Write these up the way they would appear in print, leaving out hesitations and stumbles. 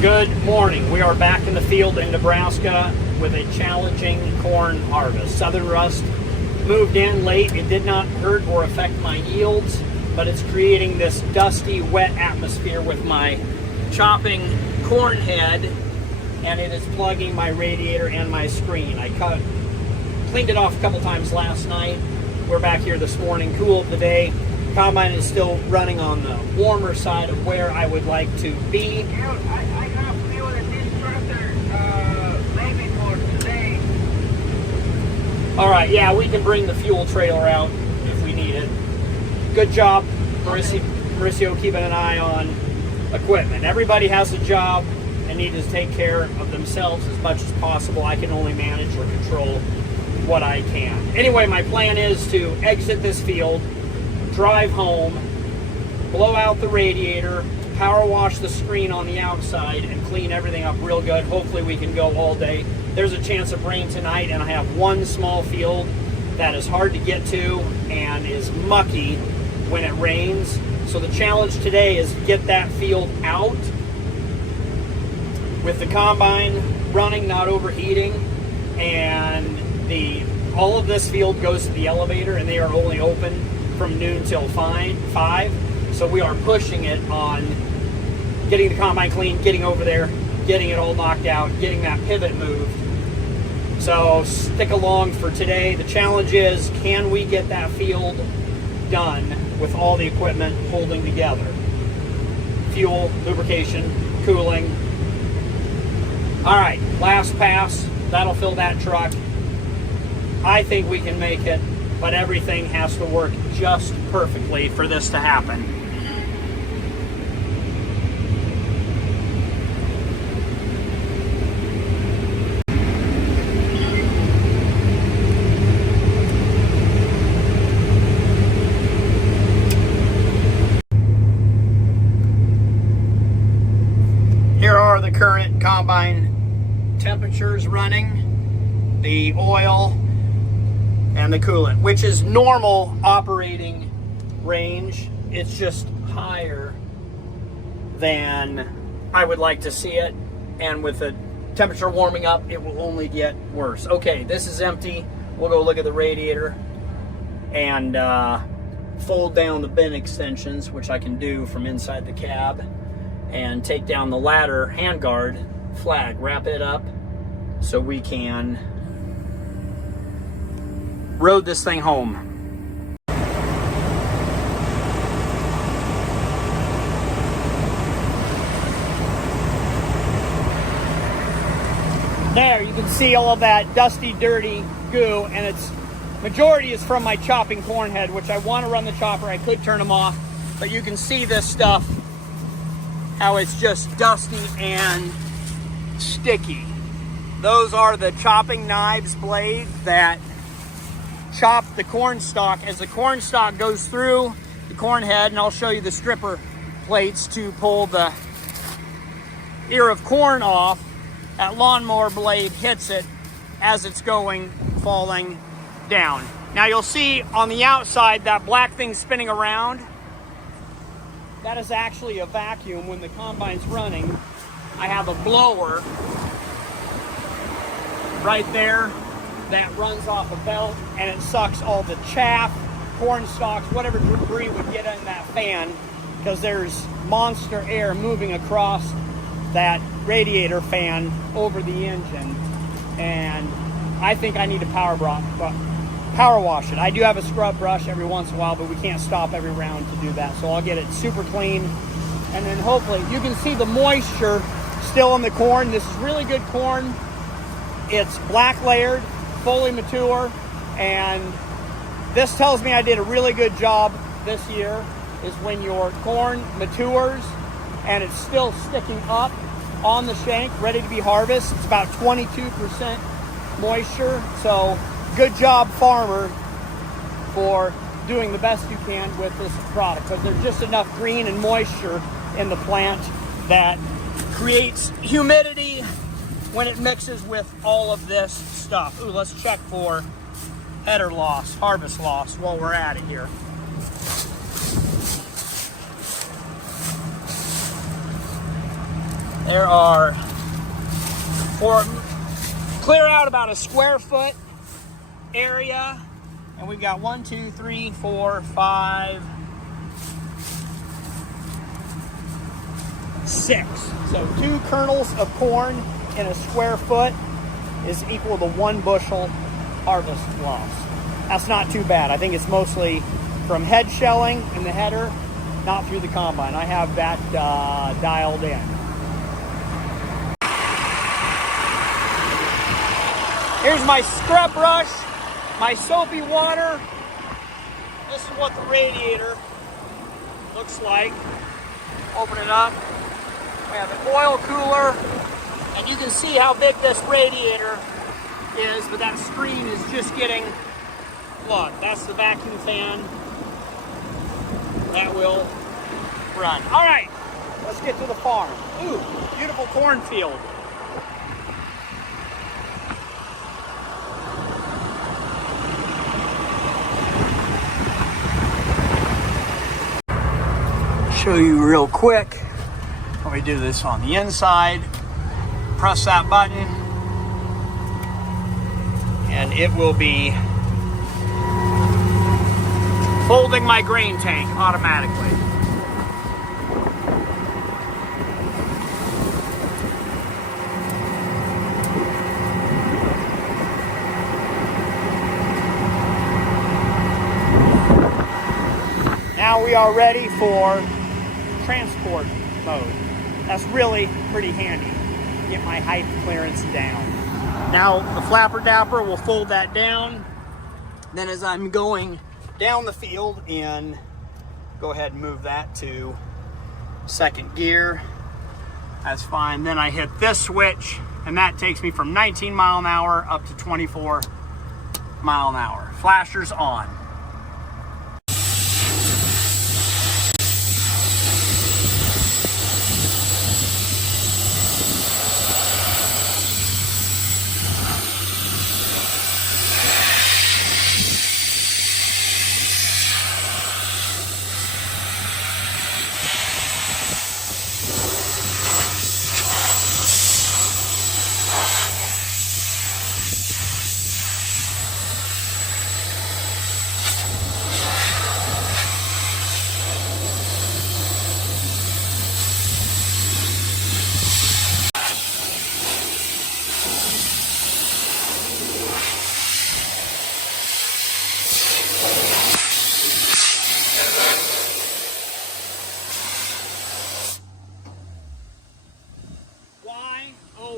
Good morning. We are back in the field in Nebraska with a challenging corn harvest. Southern rust moved in late. It did not hurt or affect my yields, but it's creating this dusty, wet atmosphere with my chopping corn head, and it is plugging my radiator and my screen. I cleaned it off a couple times last night. We're back here this morning, cool of the day. Combine is still running on the warmer side of where I would like to be. I got fuel in this tractor maybe for today. All right, yeah, we can bring the fuel trailer out if we need it. Good job, Mauricio, keeping an eye on equipment. Everybody has a job and need to take care of themselves as much as possible. I can only manage or control what I can. Anyway, my plan is to exit this field, drive home, blow out the radiator, power wash the screen on the outside, and clean everything up real good. Hopefully we can go all day. There's a chance of rain tonight, and I have one small field that is hard to get to and is mucky when it rains. So the challenge today is to get that field out with the combine running, not overheating, and all of this field goes to the elevator, and they are only open from noon till 5. So we are pushing it on getting the combine clean, getting over there, getting it all knocked out, getting that pivot moved. So stick along for today. The challenge is, can we get that field done with all the equipment holding together? Fuel, lubrication, cooling. All right, last pass. That'll fill that truck. I think we can make it, but everything has to work just perfectly for this to happen. Here are the current combine temperatures running, the oil, and the coolant, which is normal operating range. It's just higher than I would like to see it, and with the temperature warming up, it will only get worse. Okay, this is empty. We'll go look at the radiator and fold down the bin extensions, which I can do from inside the cab, and take down the ladder handguard flag, wrap it up so we can rode this thing home. There, you can see all of that dusty, dirty goo, and its majority is from my chopping corn head, which I want to run the chopper. I could turn them off, but you can see this stuff, how it's just dusty and sticky. Those are the chopping knives blades that chop the corn stalk. As the corn stalk goes through the corn head, and I'll show you the stripper plates to pull the ear of corn off, that lawnmower blade hits it as it's falling down. Now you'll see on the outside that black thing spinning around. That is actually a vacuum. When the combine's running, I have a blower right there that runs off a belt, and it sucks all the chaff, corn stalks, whatever debris would get in that fan, because there's monster air moving across that radiator fan over the engine. And I think I need to power wash it. I do have a scrub brush every once in a while, but we can't stop every round to do that. So I'll get it super clean, and then hopefully you can see the moisture still in the corn. This is really good corn. It's black layered, fully mature, and this tells me I did a really good job this year, is when your corn matures and it's still sticking up on the shank, ready to be harvested. It's about 22% moisture. So good job, farmer, for doing the best you can with this product, because there's just enough green and moisture in the plant that creates humidity when it mixes with all of this stuff. Ooh, let's check for header loss, harvest loss while we're at it here. There are, for clear out about a square foot area, and we've got 1, 2, 3, 4, 5, 6. So 2 kernels of corn in a square foot is equal to 1 bushel harvest loss. That's not too bad. I think it's mostly from head shelling in the header, not through the combine. I have that dialed in. Here's my scrub brush, my soapy water. This is what the radiator looks like. Open it up. We have an oil cooler, and you can see how big this radiator is, but that screen is just getting, look, that's the vacuum fan. That will run. All right, let's get to the farm. Ooh, beautiful cornfield. Show you real quick how we do this on the inside. Press that button and it will be folding my grain tank automatically. Now we are ready for transport mode. That's really pretty handy. Get my height clearance down. Now the flapper dapper will fold that down. Then as I'm going down the field, and go ahead and move that to second gear. That's fine. Then I hit this switch, and that takes me from 19 mile an hour up to 24 mile an hour. Flashers on.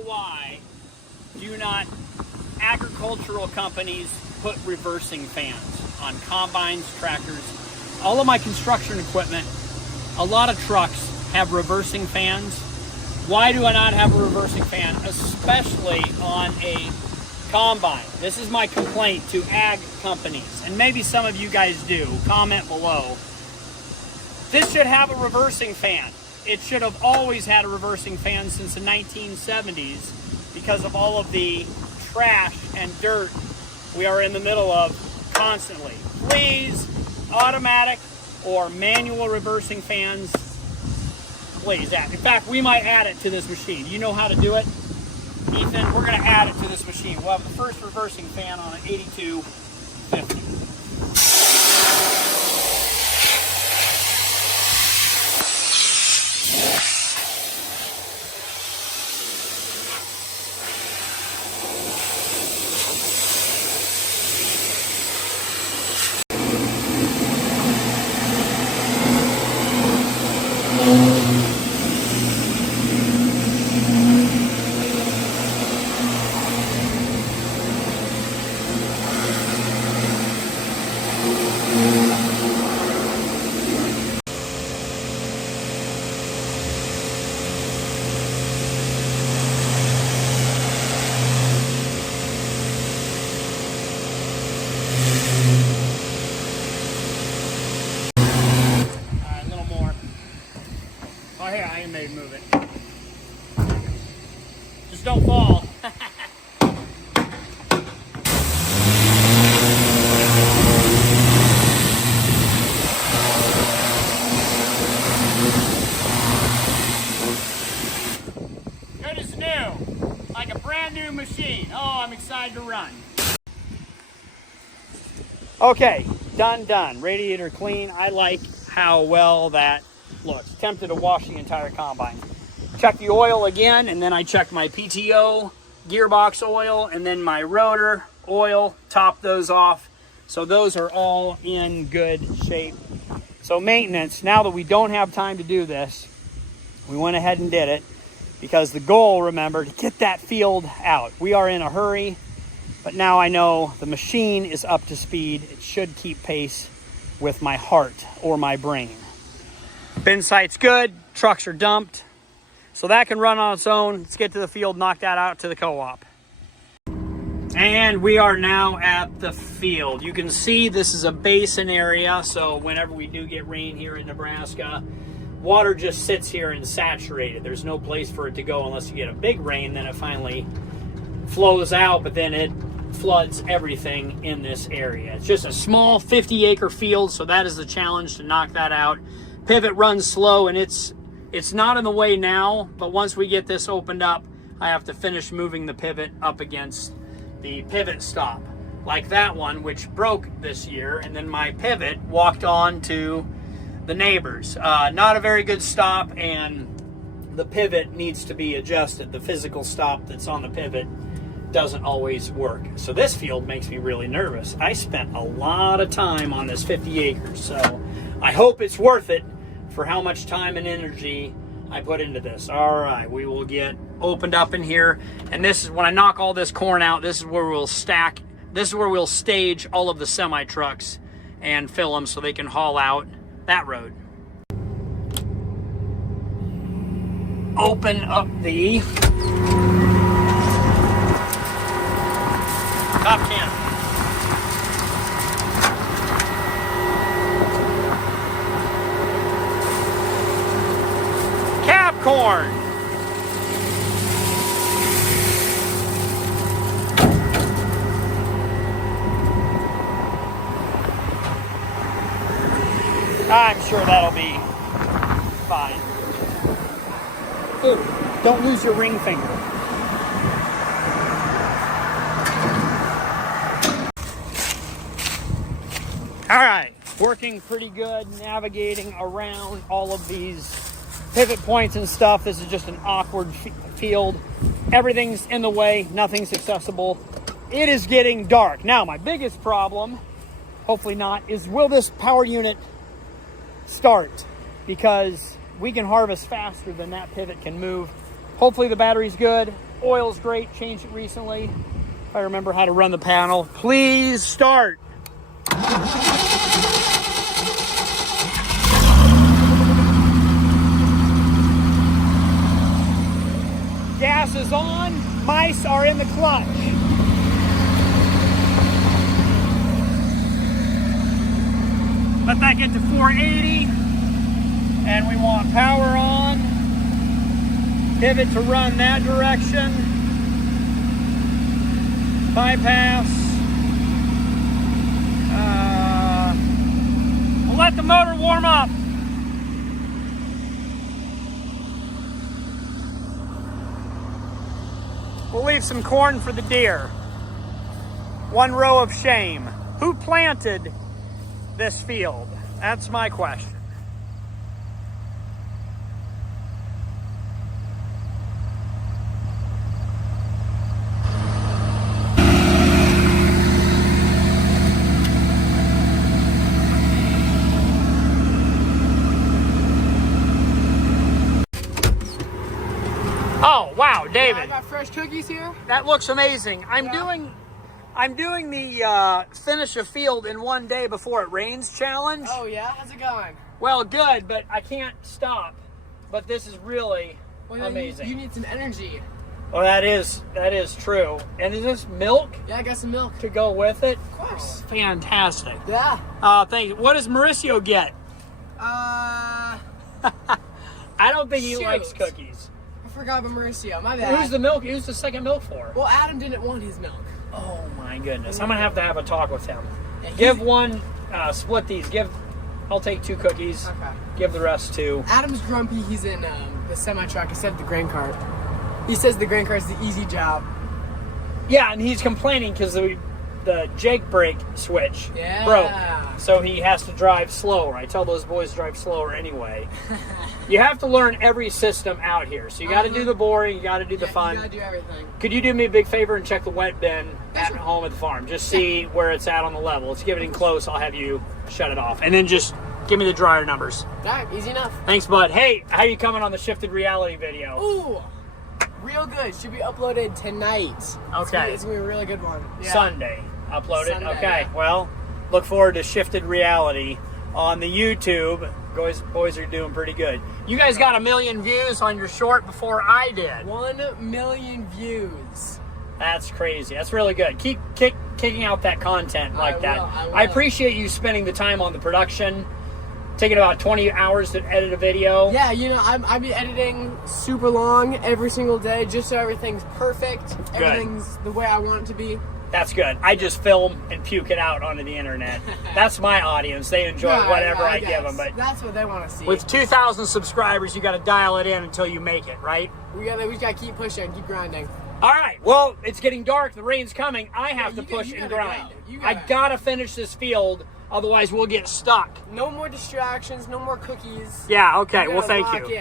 Why do not agricultural companies put reversing fans on combines, tractors? All of my construction equipment, a lot of trucks have reversing fans. Why do I not have a reversing fan, especially on a combine? This is my complaint to ag companies, and maybe some of you guys do. Comment below. This should have a reversing fan. It should have always had a reversing fan since the 1970s because of all of the trash and dirt we are in the middle of constantly. Please, automatic or manual reversing fans, please add. In fact, we might add it to this machine. You know how to do it? Ethan, we're going to add it to this machine. We'll have the first reversing fan on an 8250. Oh, here, I can maybe move it. Just don't fall. brand new machine. Oh, I'm excited to run. Okay, done. Radiator clean. I like how well that looks. Tempted to wash the entire combine. Check the oil again, and then I check my PTO, gearbox oil, and then my rotor oil. Top those off. So those are all in good shape. So maintenance, now that we don't have time to do this, we went ahead and did it because the goal, remember, to get that field out. We are in a hurry, but now I know the machine is up to speed. It should keep pace with my heart or my brain. Bin site's good, trucks are dumped, so that can run on its own. Let's get to the field, knock that out to the co-op. And we are now at the field. You can see this is a basin area, so whenever we do get rain here in Nebraska, water just sits here and saturated. There's no place for it to go unless you get a big rain, then it finally flows out, but then it floods everything in this area. It's just a small 50-acre field, so that is the challenge, to knock that out. Pivot runs slow, and it's not in the way now, but once we get this opened up, I have to finish moving the pivot up against the pivot stop, like that one, which broke this year, and then my pivot walked on to the neighbors. Not a very good stop, and the pivot needs to be adjusted. The physical stop that's on the pivot doesn't always work. So this field makes me really nervous. I spent a lot of time on this 50 acres, so I hope it's worth it for how much time and energy I put into this. All right, we will get opened up in here, and this is when I knock all this corn out, this is where we'll stack, this is where we'll stage all of the semi trucks and fill them so they can haul out that road. Open up the top can. Cab corn. I'm sure that'll be fine. Ooh, don't lose your ring finger. All right, working pretty good, navigating around all of these pivot points and stuff. This is just an awkward field. Everything's in the way, nothing's accessible. It is getting dark. Now, my biggest problem, hopefully not, is will this power unit start? Because we can harvest faster than that pivot can move. Hopefully the battery's good. Oil's great, changed it recently. If I remember how to run the panel. Please start. Gas is on, mice are in the clutch. Let that get to 480, and we want power on. Pivot to run that direction. Bypass. We'll let the motor warm up. We'll leave some corn for the deer. One row of shame. Who planted this field? That's my question. Oh, wow, David. I got fresh cookies here. That looks amazing. I'm doing the finish a field in one day before it rains challenge. Oh yeah, how's it going? Well, good, but I can't stop. But this is really amazing. You need some energy. Oh, that is true. And is this milk? Yeah, I got some milk. To go with it? Of course. Fantastic. Yeah. Thank you. What does Mauricio get? I don't think he likes cookies. I forgot about Mauricio. My bad. Who's the milk? Who's the second milk for? Well, Adam didn't want his milk. Oh my goodness. I'm gonna have to have a talk with him. Yeah, give one, split these. I'll take 2 cookies. Okay. Give the rest 2. Adam's grumpy. He's in the semi truck instead of the grain cart. He says the grain cart's the easy job. Yeah, and he's complaining because the Jake brake switch broke. So he has to drive slower. I tell those boys to drive slower anyway. You have to learn every system out here. So you got to do the boring, you got to do the fun. You got to do everything. Could you do me a big favor and check the wet bin at home at the farm? Just see where it's at on the level. It's getting close. I'll have you shut it off. And then just give me the dryer numbers. All right, easy enough. Thanks, bud. Hey, how you coming on the shifted reality video? Ooh, real good. Should be uploaded tonight. Okay. It's going to be a really good one. Yeah. Sunday. Uploaded? Sunday, okay. yeah. Well, look forward to shifted reality on the YouTube. Boys are doing pretty good. You guys got 1 million views on your short before I did. 1 million views. That's crazy. That's really good. Keep kicking out that content like that. I will. I appreciate you spending the time on the production. Taking about 20 hours to edit a video. Yeah, you know, I've been editing super long every single day just so everything's perfect. Everything's the way I want it to be. That's good. I just film and puke it out onto the internet. That's my audience. They enjoy whatever I give them. But that's what they want to see. with 2,000 subscribers, you got to dial it in until you make it, right? We just got to keep pushing, keep grinding. All right. Well, it's getting dark. The rain's coming. I have to push and grind. I got to finish this field. Otherwise, we'll get stuck. No more distractions. No more cookies. Yeah, okay. Well, thank you.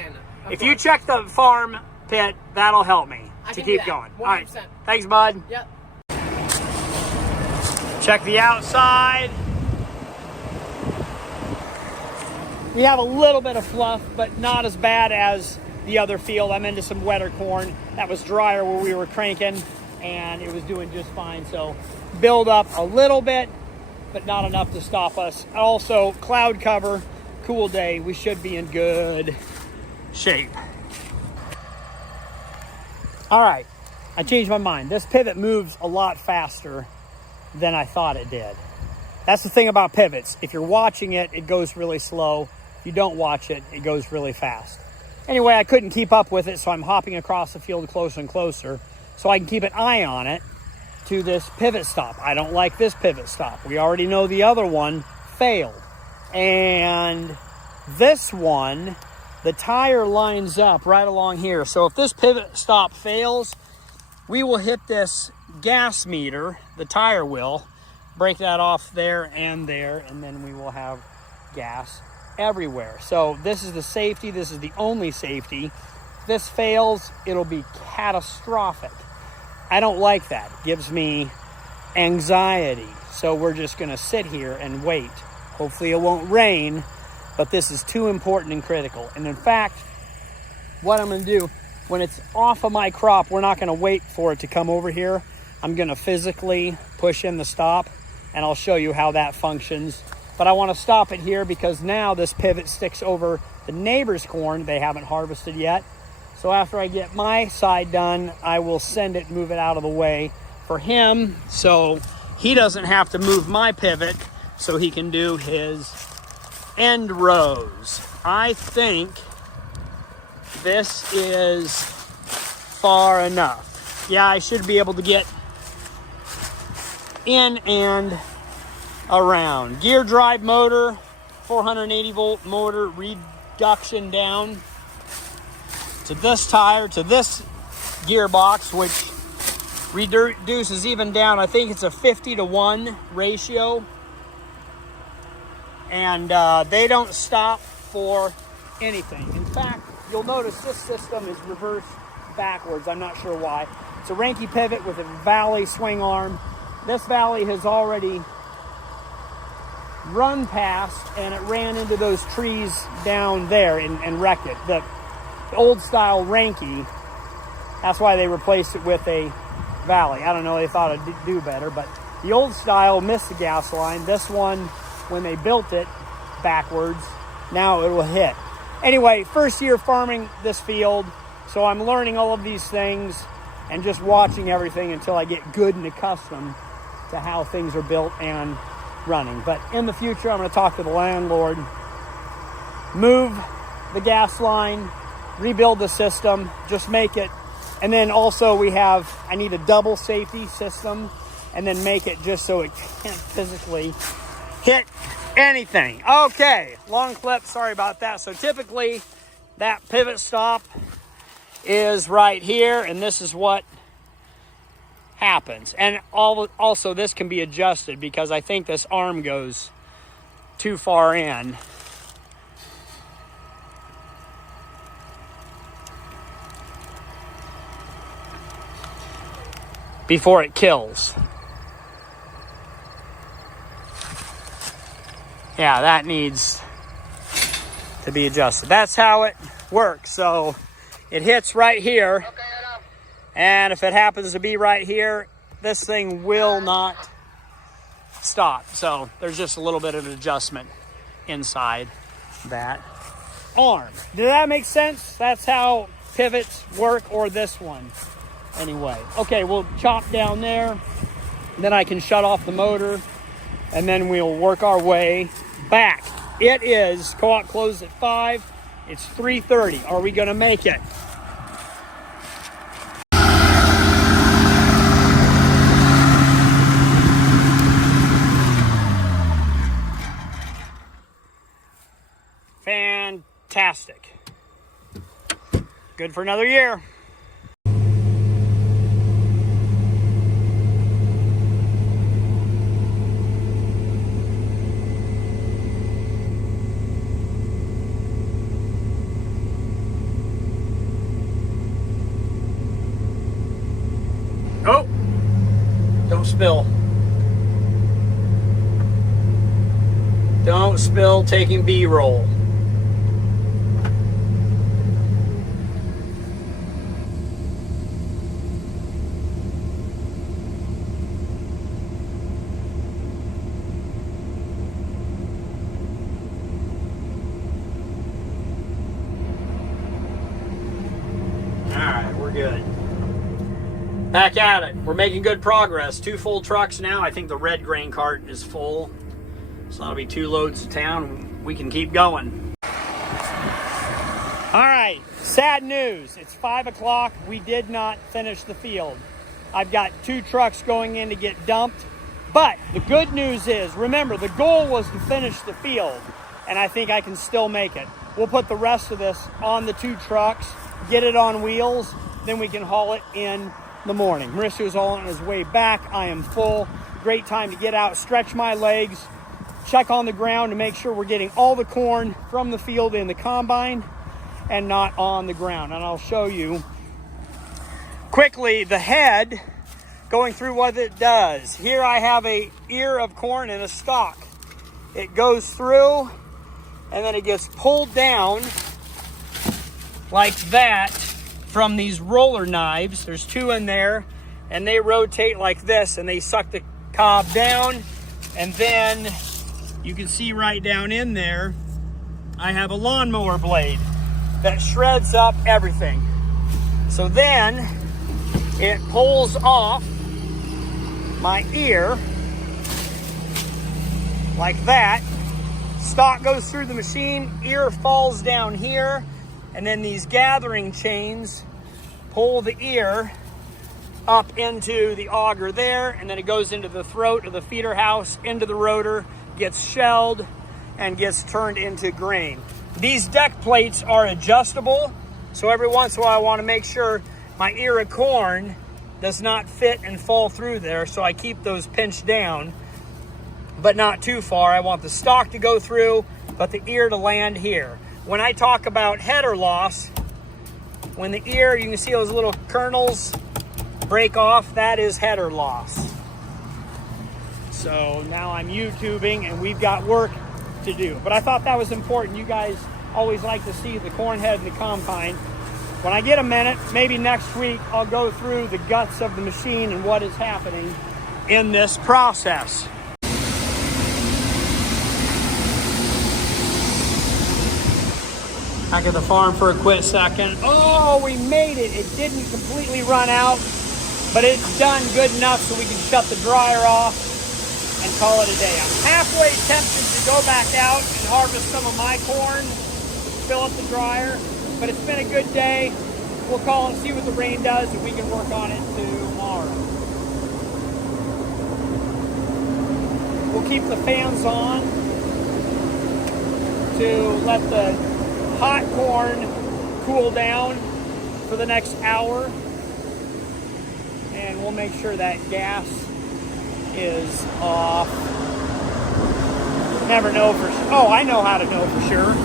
If you check the farm pit, that'll help me to keep going. 100%. All right. Thanks, bud. Yep. Check the outside. We have a little bit of fluff, but not as bad as the other field. I'm into some wetter corn. That was drier where we were cranking, and it was doing just fine. So build up a little bit, but not enough to stop us. Also, cloud cover, cool day. We should be in good shape. All right, I changed my mind. This pivot moves a lot faster than I thought it did. That's the thing about pivots. If you're watching it, it goes really slow. If you don't watch it, it goes really fast. Anyway, I couldn't keep up with it, so I'm hopping across the field closer and closer so I can keep an eye on it to this pivot stop. I don't like this pivot stop. We already know the other one failed. And this one, the tire lines up right along here. So if this pivot stop fails, we will hit this gas meter, the tire will, break that off there, and then we will have gas everywhere. So this is the safety. This is the only safety. If this fails, it'll be catastrophic. I don't like that. It gives me anxiety. So we're just going to sit here and wait. Hopefully it won't rain, but this is too important and critical. And in fact, what I'm going to do, when it's off of my crop, we're not going to wait for it to come over here. I'm going to physically push in the stop, and I'll show you how that functions. But I want to stop it here because now this pivot sticks over the neighbor's corn they haven't harvested yet. So after I get my side done, I will send it, move it out of the way for him so he doesn't have to move my pivot so he can do his end rows. I think this is far enough. Yeah, I should be able to get in and around. Gear drive motor, 480 volt motor, reduction down to this tire, to this gearbox, which reduces even down. I think it's a 50-to-1 ratio. And they don't stop for anything. In fact, you'll notice this system is reversed backwards. I'm not sure why. It's a Ranky pivot with a Valley swing arm. This Valley has already run past, and it ran into those trees down there and wrecked it. The old style Ranky, that's why they replaced it with a Valley. I don't know, they thought it'd do better, but the old style missed the gas line. This one, when they built it backwards, now it will hit. Anyway, first year farming this field, so I'm learning all of these things and just watching everything until I get good and accustomed to how things are built and running. But in the future, I'm going to talk to the landlord, move the gas line, rebuild the system, just make it. And then also I need a double safety system, and then make it just so it can't physically hit anything. Okay, long clip, sorry about that. So typically that pivot stop is right here, and this is what happens. And also this can be adjusted because I think this arm goes too far in. Before it kills. Yeah, that needs to be adjusted. That's how it works. So it hits right here. And if it happens to be right here, this thing will not stop. So there's just a little bit of adjustment inside that arm. Did that make sense? That's how pivots work, or this one. Anyway, okay, we'll chop down there. Then I can shut off the motor, and then we'll work our way back. It is, co-op closed at 5. It's 3:30. Are we going to make it? Fantastic. Good for another year. Oh, don't spill. Don't spill taking B-roll. All right, we're good. Back at it. We're making good progress. 2 full trucks now. I think the red grain cart is full. So that'll be 2 loads to town. We can keep going. All right, sad news. It's 5 o'clock. We did not finish the field. I've got 2 trucks going in to get dumped. But the good news is, remember, the goal was to finish the field. And I think I can still make it. We'll put the rest of this on the 2 trucks, get it on wheels, then we can haul it in the morning. Mauricio's all on his way back. I am full. Great time to get out, stretch my legs, check on the ground to make sure we're getting all the corn from the field in the combine and not on the ground. And I'll show you quickly the head going through what it does. Here I have a ear of corn and a stalk. It goes through and then it gets pulled down like that from these roller knives. There's 2 in there, and they rotate like this, and they suck the cob down. And then you can see right down in there, I have a lawnmower blade that shreds up everything. So then it pulls off my ear like that. Stalk goes through the machine, ear falls down here, and then these gathering chains pull the ear up into the auger there, and then it goes into the throat of the feeder house, into the rotor, gets shelled, and gets turned into grain. These deck plates are adjustable, so every once in a while I want to make sure my ear of corn does not fit and fall through there, so I keep those pinched down, but not too far. I want the stalk to go through, but the ear to land here. When I talk about header loss, when the ear, you can see those little kernels break off, that is header loss. So now I'm YouTubing and we've got work to do. But I thought that was important. You guys always like to see the corn head and the combine. When I get a minute, maybe next week, I'll go through the guts of the machine and what is happening in this process. Back at the farm for a quick second. Oh, we made it. It didn't completely run out, but it's done good enough so we can shut the dryer off and call it a day. I'm halfway tempted to go back out and harvest some of my corn, fill up the dryer, but it's been a good day. We'll call and see what the rain does, and we can work on it tomorrow. We'll keep the fans on to let the hot corn cool down for the next hour, and we'll make sure that gas is off. Never know for sure. Oh, I know how to know for sure.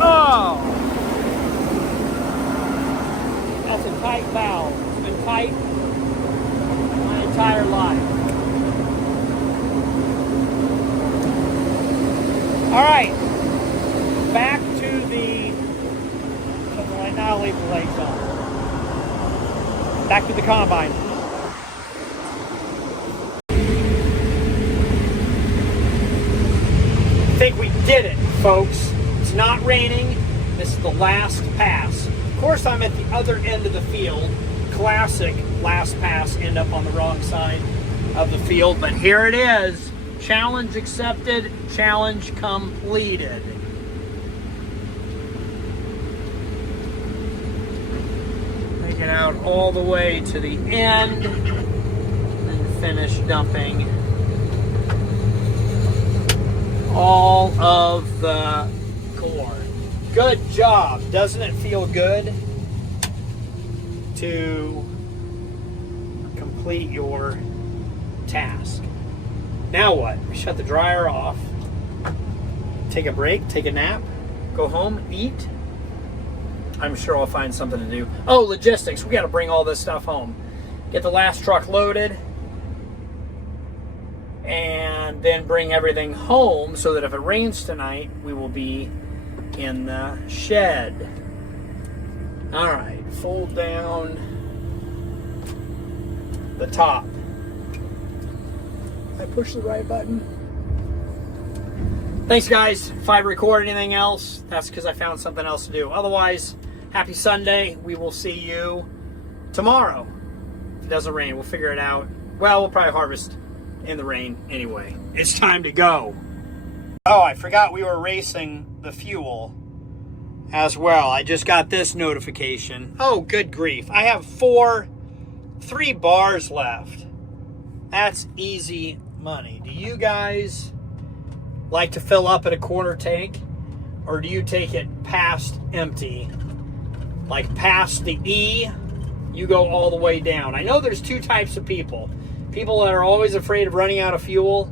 Oh! That's a tight valve. It's been tight my entire life. All right, back to the, now I'll leave the lights on. Back to the combine. I think we did it, folks. It's not raining. This is the last pass. Of course, I'm at the other end of the field. Classic last pass, end up on the wrong side of the field, but here it is. Challenge accepted, challenge completed. Make it out all the way to the end, and finish dumping all of the corn. Good job. Doesn't it feel good to complete your task? Now what? We shut the dryer off, take a break, take a nap, go home, eat. I'm sure I'll find something to do. Oh, logistics. We got to bring all this stuff home. Get the last truck loaded, and then bring everything home so that if it rains tonight, we will be in the shed. All right, fold down the top. I push the right button. Thanks, guys. If I record anything else, that's because I found something else to do. Otherwise, happy Sunday. We will see you tomorrow. If it doesn't rain, we'll figure it out. Well, we'll probably harvest in the rain anyway. It's time to go. Oh, I forgot we were racing the fuel as well. I just got this notification. Oh, good grief. I have 3 bars left. That's easy money. Do you guys like to fill up at a quarter tank, or do you take it past empty? Like past the E, you go all the way down. I know there's 2 types of people. People that are always afraid of running out of fuel,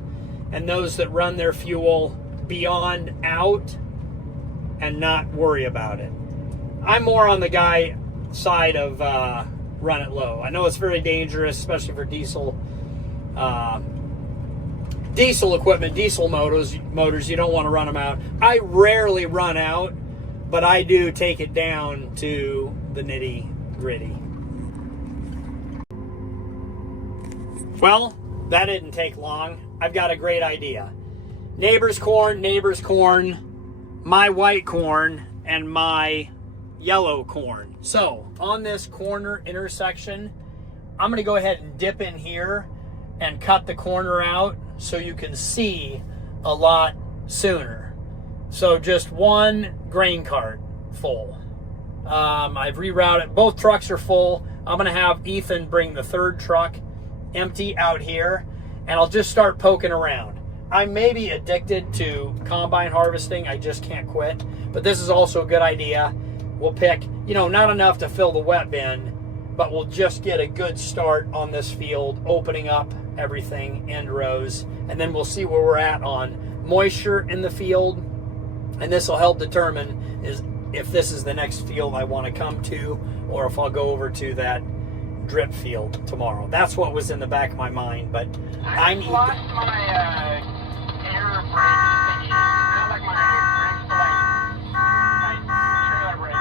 and those that run their fuel beyond out and not worry about it. I'm more on the guy side of run it low. I know it's very dangerous, especially for diesel equipment, diesel motors. You don't want to run them out. I rarely run out, but I do take it down to the nitty gritty. Well, that didn't take long. I've got a great idea. Neighbor's corn, my white corn, and my yellow corn. So on this corner intersection, I'm going to go ahead and dip in here and cut the corner out so you can see a lot sooner. So just 1 grain cart full. I've rerouted. Both trucks are full. I'm going to have Ethan bring the 3rd truck empty out here, and I'll just start poking around. I may be addicted to combine harvesting. I just can't quit. But this is also a good idea. We'll pick, not enough to fill the wet bin, but we'll just get a good start on this field, opening up everything, end rows, and then we'll see where we're at on moisture in the field. And this will help determine if this is the next field I want to come to, or if I'll go over to that drip field tomorrow. That's what was in the back of my mind, but I'm lost my air brake thingy. Not like my brakes, but like my trailer brakes.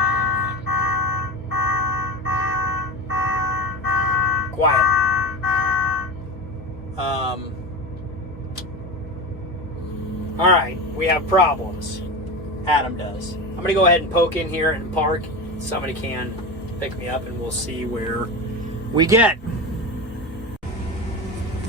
quiet. All right, we have problems. Adam does. I'm gonna go ahead and poke in here and park. Somebody can pick me up and we'll see where we get.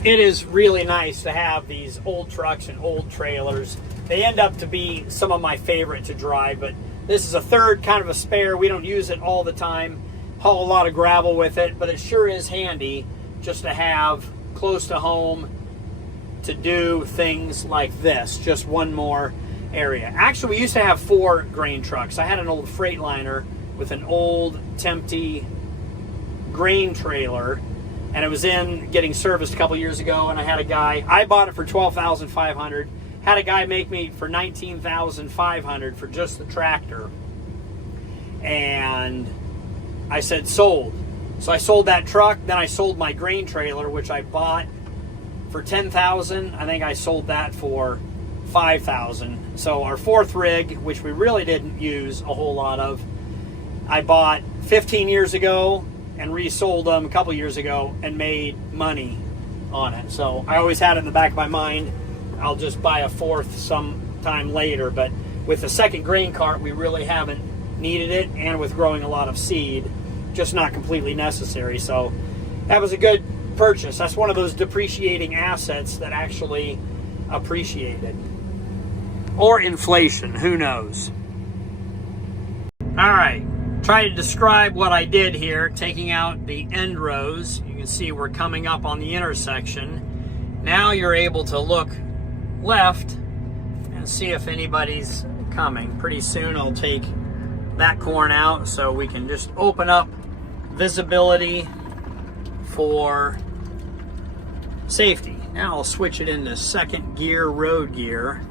It is really nice to have these old trucks and old trailers. They end up to be some of my favorite to drive, but this is a 3rd, kind of a spare. We don't use it all the time, haul a lot of gravel with it, but it sure is handy just to have close to home to do things like this. Just one more area. Actually, we used to have 4 grain trucks. I had an old Freightliner with an old Tempty grain trailer, and it was in getting serviced a couple years ago, and I had a guy, I bought it for $12,500, had a guy make me for $19,500 for just the tractor, and I said sold. So I sold that truck, then I sold my grain trailer, which I bought for $10,000. I think I sold that for $5,000. So our 4th rig, which we really didn't use a whole lot of, I bought 15 years ago and resold them a couple years ago and made money on it. So I always had it in the back of my mind, I'll just buy a 4th sometime later. But with the 2nd grain cart, we really haven't needed it, and with growing a lot of seed, just not completely necessary. So that was a good purchase. That's one of those depreciating assets that actually appreciated. Or inflation, who knows. All right, try to describe what I did here, taking out the end rows. You can see we're coming up on the intersection. Now you're able to look left and see if anybody's coming. Pretty soon I'll take that corn out so we can just open up visibility for safety. Now I'll switch it into 2nd gear, road gear,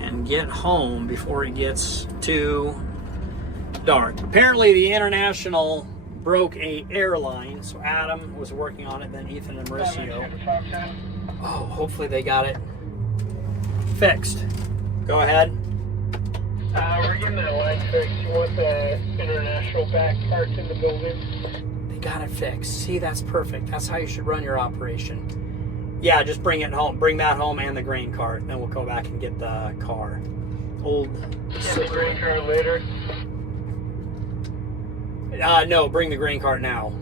and get home before it gets too dark. Apparently the International broke a airline, so Adam was working on it, then Ethan and Mauricio. Oh, hopefully they got it fixed. Go ahead. We're getting that line fixed. You want the International back parked in the building? They got it fixed. See, that's perfect. That's how you should run your operation. Yeah, just bring it home. Bring that home and the grain cart. Then we'll go back and get the car. Old. Get the grain cart later. No, bring the grain cart now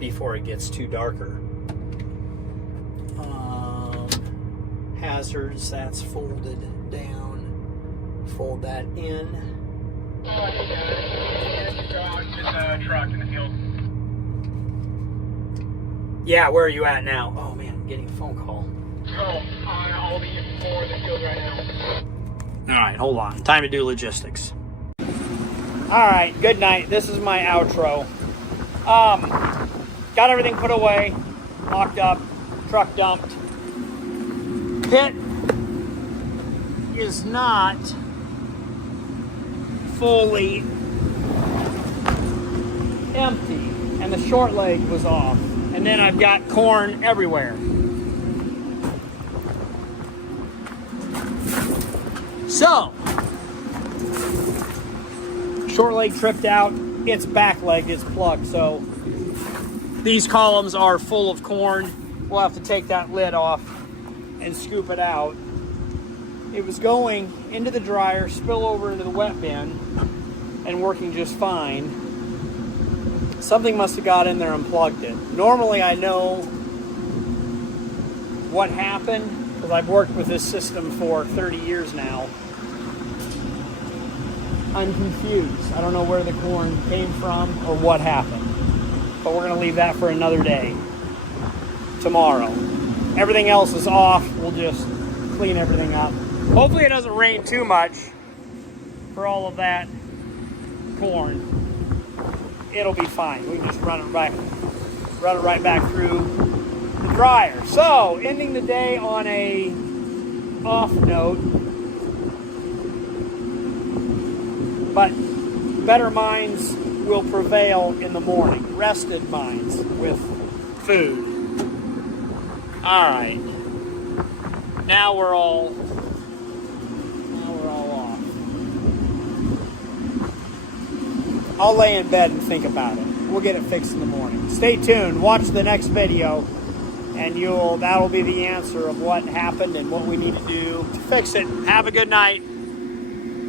before it gets too darker. Hazards, that's folded down. Fold that in. Oh, I got it. Just a truck in the field. Yeah, where are you at now? Oh man, I'm getting a phone call. Oh, I'll be for the field right now. All right, hold on. Time to do logistics. All right, good night. This is my outro. Got everything put away, locked up, truck dumped. Pit is not fully empty, and the short leg was off. And then I've got corn everywhere. So, short leg tripped out, its back leg is plugged. So these columns are full of corn. We'll have to take that lid off and scoop it out. It was going into the dryer, spill over into the wet bin, and working just fine. Something must have got in there and plugged it. Normally I know what happened because I've worked with this system for 30 years now. I'm confused. I don't know where the corn came from or what happened. But we're gonna leave that for another day. Tomorrow. Everything else is off. We'll just clean everything up. Hopefully it doesn't rain too much for all of that corn. It'll be fine. We can just run it right back through the dryer. So, ending the day on a off note, but better minds will prevail in the morning. Rested minds with food. All right. Now we're all off. I'll lay in bed and think about it. We'll get it fixed in the morning. Stay tuned. Watch the next video, and that'll be the answer of what happened and what we need to do to fix it. Have a good night.